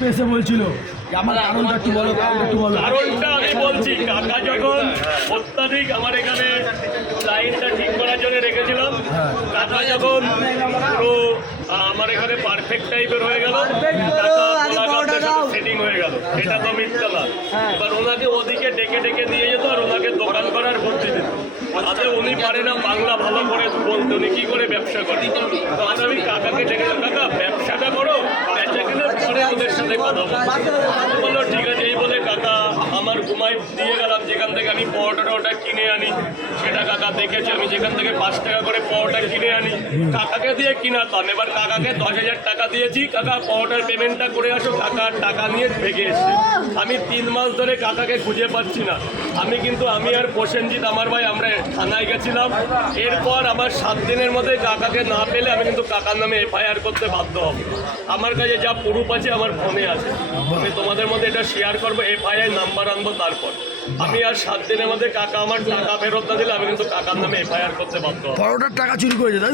পেসে বলছিল আমার কারণটা একটু বলো, একটু বলো। কারণটা আমি বলছি, কাকা যখন অত্যাধিক আমার এখানে লাইনটা ঠিক করার জন্য রেখেছিলাম, কাকা যখন পুরো আমার এখানে পারফেক্ট টাইপের হয়ে গেল, সেটিং হয়ে গেল, এটা তো মিথ্যা না। এবার ওনাকে ওদিকে ডেকে ডেকে নিয়ে যেত আর ওনাকে দোকান করার বুদ্ধি দিত। তাতে উনি পারে না বাংলা ভালো করে বলতে, উনি কি করে ব্যবসা করে। তো আজ আমি কাকাকে ডেকে, কাকা ব্যবসাটা করো, বেচা কিনে পরে ওদের সাথে কথা বলো। ঠিক আছে, এই বলে কাকা আমার ঘুমাই দিয়ে গেলাম, যেখান থেকে আমি পরোটা কিনে আনি সেটা কাকা দেখেছি। আমি যেখান থেকে 5 টাকা করে পরোটা কিনে আনি কাকাকে দিয়ে কিনাতাম। এবার কাকাকে 10,000 টাকা দিয়েছি, কাকা পরোটার পেমেন্টটা করে আসো, কাকা টাকা নিয়ে ভেগে এসছে। আমি 3 মাস ধরে কাকাকে খুঁজে পাচ্ছি না। আমি আর প্রসেনজিৎ আমার ভাই আমরা থানায় গেছিলাম। এরপর আমার 7 দিনের মধ্যে কাকাকে না পেলে আমি কিন্তু কাকার নামে FIR করতে বাধ্য হব। আমার কাছে যা প্রুফ আছে আমার ফোনে আছে, আমি তোমাদের মধ্যে এটা শেয়ার করবো। FIR নাম্বার আনবো, তারপর আমি আর 7 দিনের মধ্যে কাকা আমার টাকা ফেরত না দিলে আমি কিন্তু কাকার নামে FIR করতে বাধ্য হব। পরোটার টাকা চুরি করেছে তাই তো?